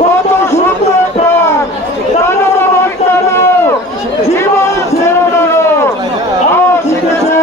কত সুন্দর প্রাণ জীবন ছেড়ে শিখেছে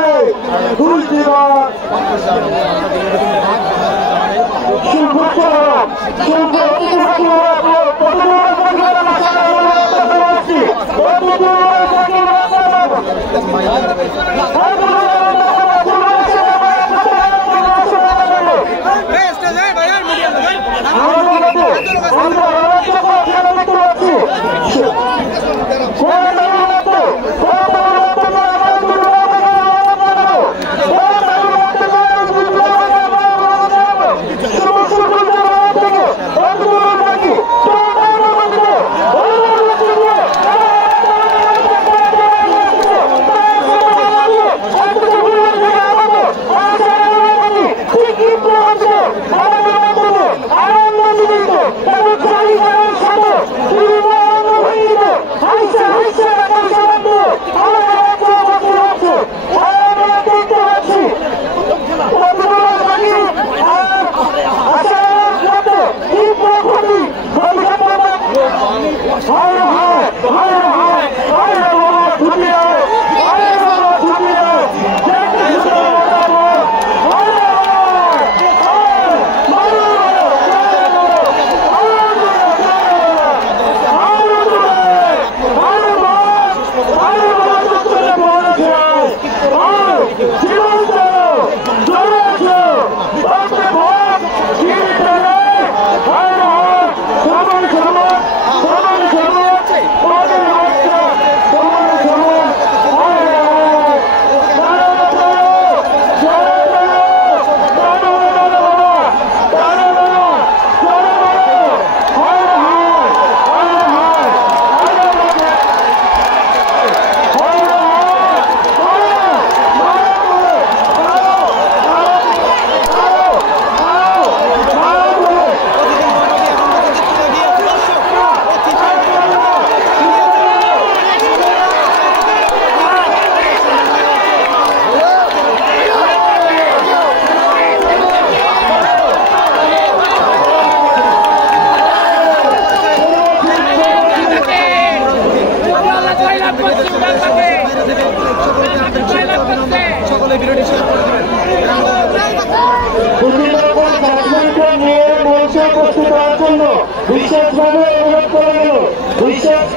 বিশেষভাবে অনুরোধ করা গেল বিশেষ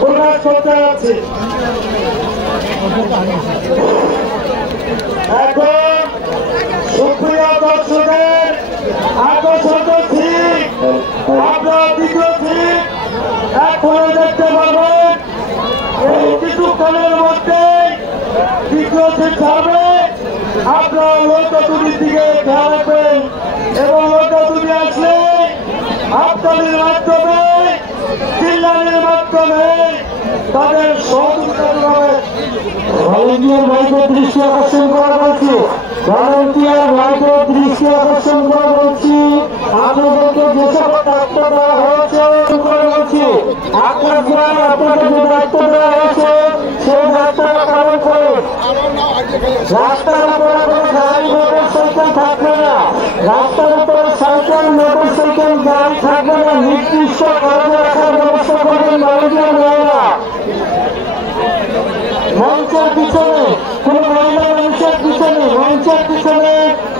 প্রকাশ করতে যাচ্ছি। এখন সুপ্রিয় দর্শকের আকর্ষণ ঠিক আপনার দ্বিতীয় ঠিক এখনো দেখতে পারবেন। এই কিছুক্ষণের মধ্যে দ্বিতীয় সিট ছাড়বে। আপনার লোক দুটির দিকে খেয়াল রাখবেন এবং লোক দুটি আসলে হাততালির মাধ্যমে চিল্লানির মাধ্যমে তাদের সহযোগিতা করবে। ভলেন্টিয়ার ভাইকে দৃষ্টি আকর্ষণ করা বলছি, ভলেন্টিয়ার ভাইকে দৃষ্টি আকর্ষণ করা বলছি, আপনাদেরকে যে সকল দায়িত্ব দেওয়া হয়েছে করে বলছি, আপনাদের যে দায়িত্ব দেওয়া হয়েছে সেই দায়িত্বটা পালন করুন। রাস্তার উপরে কোনো গাড়ি মোটর সাইকেল থাকবে না, রাস্তার উপরে সাইকেল মোটর সাইকেল গাড়ি থাকবে না, নির্দিষ্ট কাজে রাখার ব্যবস্থা করবেন ভলেন্টিয়ার ভাইরা। মঞ্চের পিছনে কোন মহিলা মানুষের পিছনে, মঞ্চের পিছনে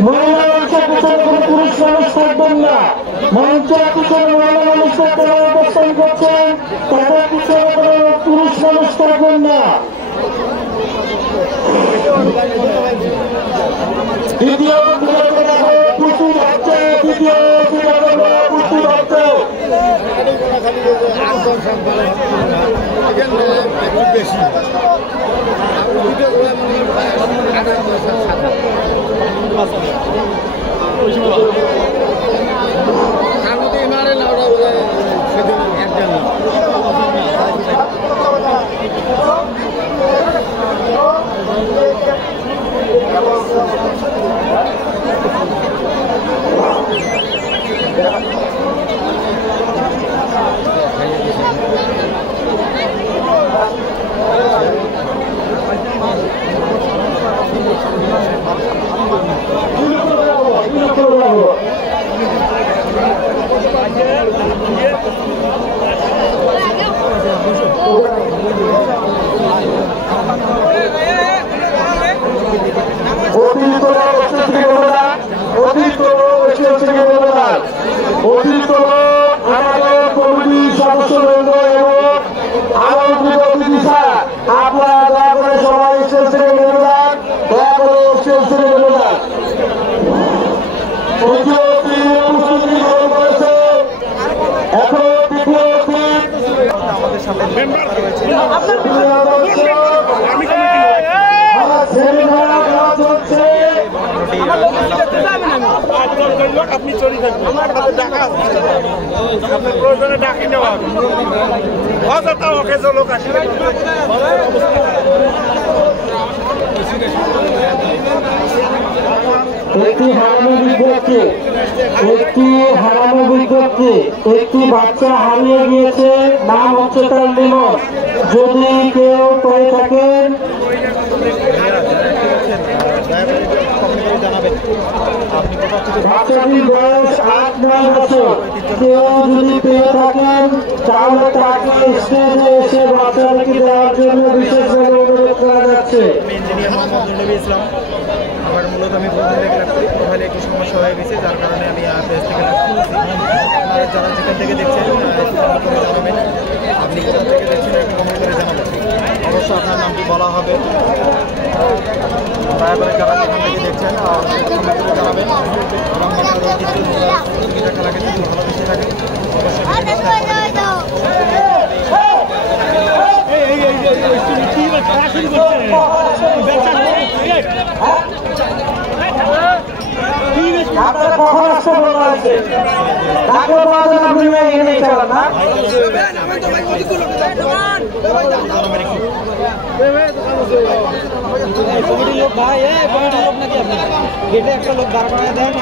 মহিলা মানুষের পিছনে কোন পুরুষ মানুষ থাকবেন না। মঞ্চের পিছনে মহিলা মানুষের যারা অবস্থান করছেন তাদের পিছনে কোন পুরুষ মানুষ থাকবেন না। দ্বিতীয় পুষ্টি হচ্ছে, দ্বিতীয় পুষ্টি হচ্ছে। অতিরিক্ত আমাদের কমিটির সদস্যবৃন্দ এবং আমন্ত্রিত অতিথি ছাড়া আপনারা দয়া করে সবাই স্টেজ থেকে নেমে যান, দয়া করে স্টেজ থেকে নেমে যান। তৃতীয় টিম প্রস্তুতি গ্রহণ করেছে, এখন তৃতীয় টিম আপনি চলে থাকবেন, টাকা আপনার প্রয়োজনে ডাকি নেওয়া অযথা অকেজ লোক আসে। একটি হারানো বিজ্ঞপ্তি, একটি হারানো বিজ্ঞপ্তি, একটি বাচ্চা হারিয়ে গিয়েছে, নাম হচ্ছে তার লিমন। যদি কেউ পেয়ে থাকেন বাচ্চাটির বয়স 8-9 বছর, কেউ যদি পেয়ে থাকেন তাহলে তাকে স্টেজে এসে বাচ্চাটিকে দেওয়ার জন্য বিশেষভাবে অনুরোধ করা যাচ্ছে। আমার মূলত আমি প্রোফাইলে ক্লাস করি, প্রোফাইলে একটু সমস্যা হয়ে গেছে, যার কারণে আমি পেজ থেকে লাভ করছি। যারা যেখান থেকে দেখছেন কমেন্ট করে জানাবেন, আপনি কোথা থেকে দেখছেন একটু কমেন্ট করে জানাবেন। অবশ্য আপনার নামটি বলা হবে, দয়া করে যারা যেখান থেকে দেখছেন কমেন্ট করে জানাবেন। এবং প্রতিযোগিতা খেলাকে যদি ভালোবেসে থাকে আপনারা কখন আসতে বলা হয়েছে? তাকে বলা আপনি এনে চালান না। কমিটির লোক ভাই, কমিটির লোক নাকি আপনি গেটে একটা লোক দাঁড় করায় দেন,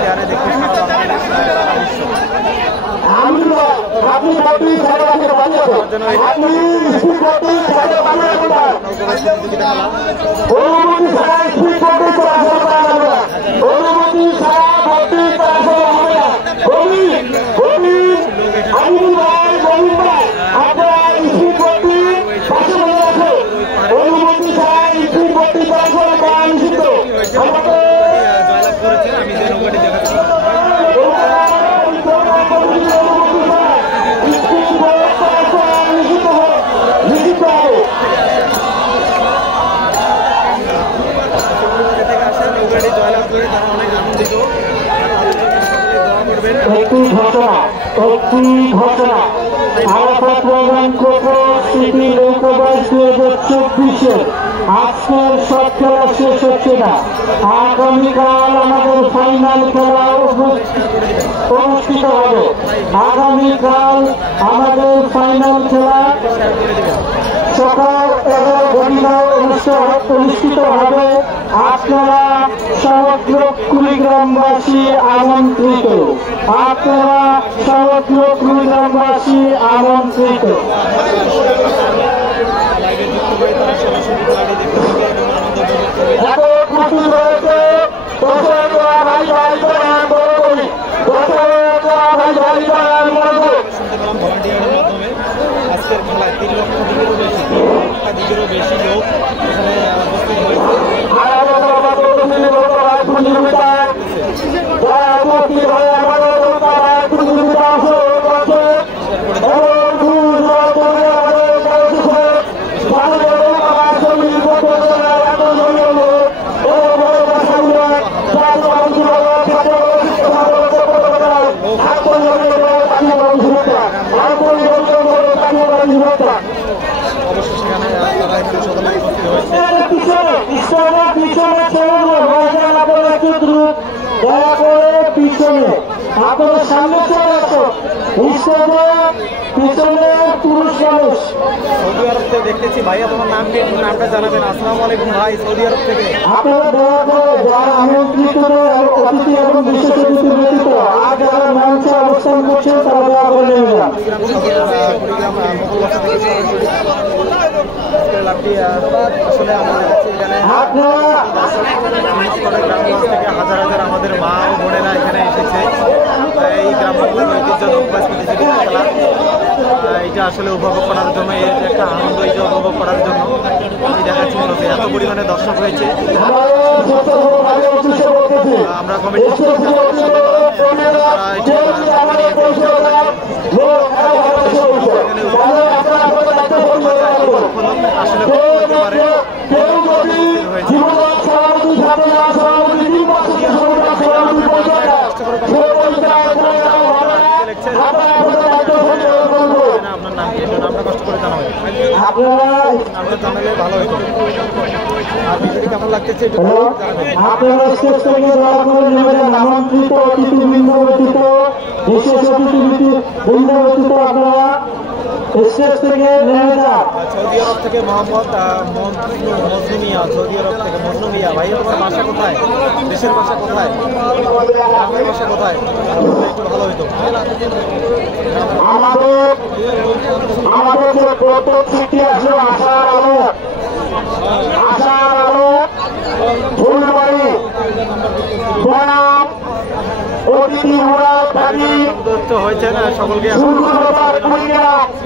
শেয়ারে দেখতে আপনি আপনি অনুমতি একটি ঘটনা আরাফাত রহমান কোকো সিটি লোকবাস 2024 আজকের সব খেলা শেষ হচ্ছে না। আগামীকাল আমাদের ফাইনাল খেলা অনুষ্ঠিত হবে। আগামীকাল আমাদের ফাইনাল খেলা সকাল 11 অনুষ্ঠিত হবে। আপনারা সমগ্র কুড়িগ্রামবাসী আমন্ত্রিত। আপনারা সমগ্র কুড়িগ্রামবাসী আমন্ত্রিত। আজকের খেলায় 3 লক্ষ দিকেরও বেশি লোক এখানে উপস্থিত হয়েছে। পিছনে আপনাদের সামনে চলে আসো। পিছনে পুরুষ মানুষ। সৌদি আরব থেকে দেখতেছি ভাইয়া, তোমার নাম কি? নামটা জানাবেন। আসসালামু আলাইকুম ভাই, সৌদি আরব থেকে। আপনারা দয়া করে যারা আমন্ত্রিত অতিথি এবং বিশেষ অতিথি ব্যতীত আর যারা মঞ্চে অবস্থান করছেন তারা দয়া করে নেমে যান। আসলে আমাদের কাছে এখানে গ্রামগঞ্জ থেকে হাজার হাজার আমাদের মা ও বোনেরা এখানে এসেছে এই গ্রামগঞ্জের ঐতিহ্য লোকবাস প্রতিযোগিতা খেলা। এটা আসলে উপভোগ করার জন্য, এর একটা আনন্দ এটা উপভোগ করার জন্য আমি দেখাচ্ছি। মূলত এত পরিমাণে দর্শক হয়েছে। আমরা কমিটি আসলে পারে আপনার নাম কি? আমরা কষ্ট করে জানাবেন, আমরা জানালে ভালো হতো। আর ভিডিওটি কেমন লাগতেছে আপনারা স্টেজ থেকে দয়া করে নেমে যান। আমন্ত্রিত অতিথিবৃন্দ ব্যতীত, বিশেষ অতিথিবৃন্দ ব্যতীত আপনারা স্টেজ থেকে নেমে যান। সৌদি আরব থেকে মোহাম্মদ মজনুমিয়া, সৌদি আরব থেকে মজনুমিয়া। ভাই তোমার ভাষা কোথায়? দেশের ভাষা কোথায়? গ্রামের ভাষা কোথায়? একটু ভালো হতো। আমাদের যে প্রত্যেক সিটি আছে আশার আলো ফুলবাড়ি বনাম অতিথি হয়েছে না সকলকে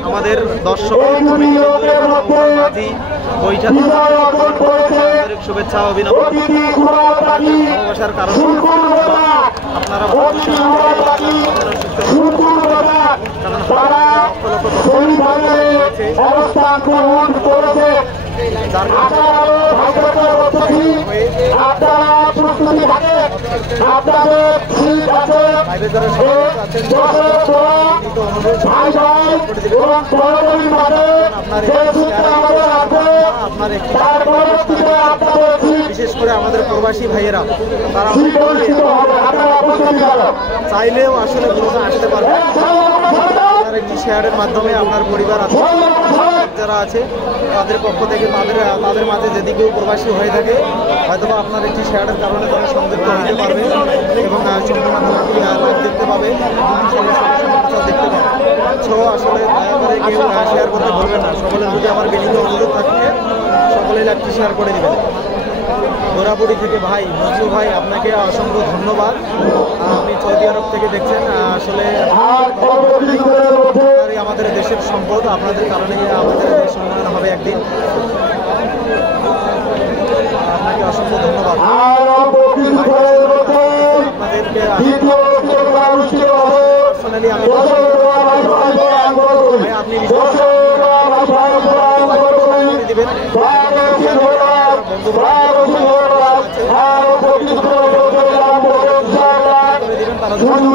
আমাদের দর্শক শুভেচ্ছা অভিনন্দন ভালোবাসার কারণে আপনারা অবস্থান গ্রহণ করেছে। আপনাদের ঠিক আছে বিশেষ করে আমাদের প্রবাসী ভাইয়েরা তারা চাইলেও আসলে মূলত আসতে পারবে। আপনার একটি শেয়ারের মাধ্যমে আপনার পরিবার আছে যারা আছে তাদের পক্ষ থেকে তাদের মাঝে যদি কেউ প্রবাসী হয়ে থাকে হয়তো আপনার একটি শেয়ারের কারণে তারা সংযুক্ত হতে পারবে এবং সম্পূর্ণ লাইভ দেখতে পাবে, দেখতে পাবে। সো আসলে দয়া করে কেউ শেয়ার করতে ভুলবেন না। সকলের প্রতি আমার বিনীত অনুরোধ থাকবে সকলে লাইভটি শেয়ার করে দেবেন। ঘোরাপুরি থেকে ভাই মজনু ভাই, আপনাকে অসংখ্য ধন্যবাদ। আপনি সৌদি আরব থেকে দেখছেন। আসলে আমাদের দেশের সম্পদ, আপনাদের কারণে আমাদের দেশ উন্নয়ন হবে একদিন। আপনাকে অসংখ্য ধন্যবাদ। আপনাদেরকে পার্সোনালি আমি আপনি দিবেন বন্ধু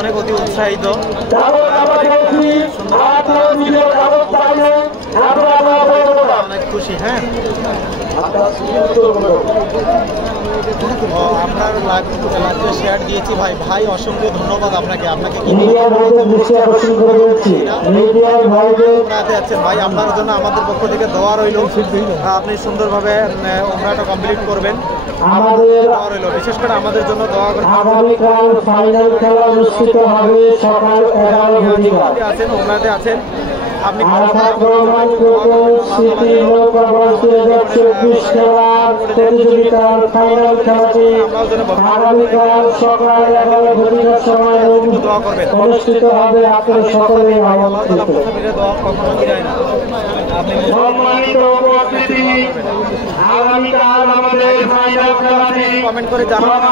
অনেক অতি উৎসাহিত। অনেক খুশি। হ্যাঁ, আপনার লাইভে শেয়ার দিয়েছি ভাই। ভাই অসংখ্য ধন্যবাদ আপনাকে। আপনাকে আছেন ভাই, আপনার জন্য আমাদের পক্ষ থেকে দোয়া রইল। আপনি সুন্দরভাবে ওমরাটা কমপ্লিট করবেন। আমাদের বিশেষ করে আমাদের জন্য দোয়া করবেন। আগামীকাল ফাইনাল খেলা অনুষ্ঠিত হবে সকাল 11:00 আছেন ওমরাতে আছেন আপনি প্রতিযোগিতার ফাইনাল খেলাটি আগামীকাল সকাল 11:00 সময় অনুষ্ঠিত হবে। আপনার সকলেই সম্মানিত উপস্থিতি, আগামীকাল আমাদের ফাইনাল খেলাটি কমেন্ট করে জানাবেন।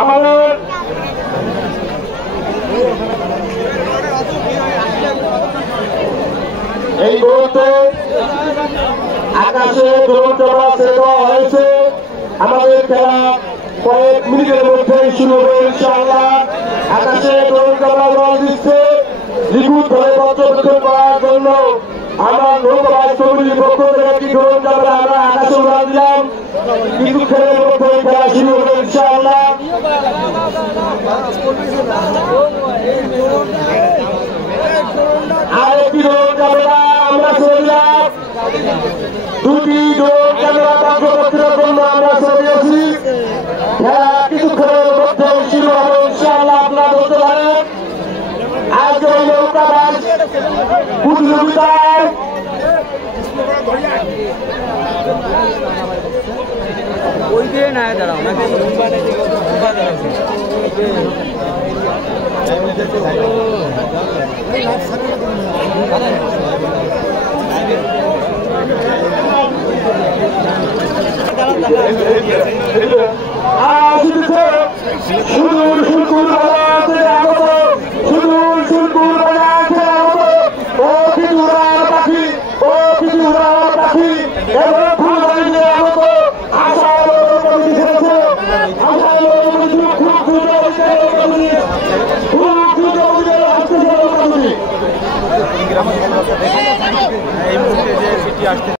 আমাদের এই মুহূর্তে আকাশে ড্রোন চালা ছেড়ে দেওয়া হয়েছে। আমাদের খেলা কয়েক মিনিটের মধ্যেই শুরু হবে ইনশাআল্লাহ। আকাশে ড্রোন চালা জল দিচ্ছে নিখুঁতভাবে পর্যবেক্ষণ করার জন্য আমরা নৌকাবাজ কমিটির পক্ষ থেকে একটি ড্রোন চালা আমরা আকাশে উড়ান দিলাম। কিছুক্ষণের মধ্যে খেলা শুরু হবে ইনশাআল্লাহ। আরেকটি ড্রোন ক্যামেরা আমরা চললাম। দুটি ড্রোন ক্যামেরা পর্যবেক্ষণের জন্য আমরা চলেছি। খেলা কিছুক্ষণের মধ্যে শুরু হবে ইনশাআল্লাহ। আপনারা বলতে পারেন আজকে এই নৌকাবাজ প্রতিযোগিতায় ওই দিয়ে না দাঁড়াও নাকি এই মুহূর্তে যে সিটি আসছে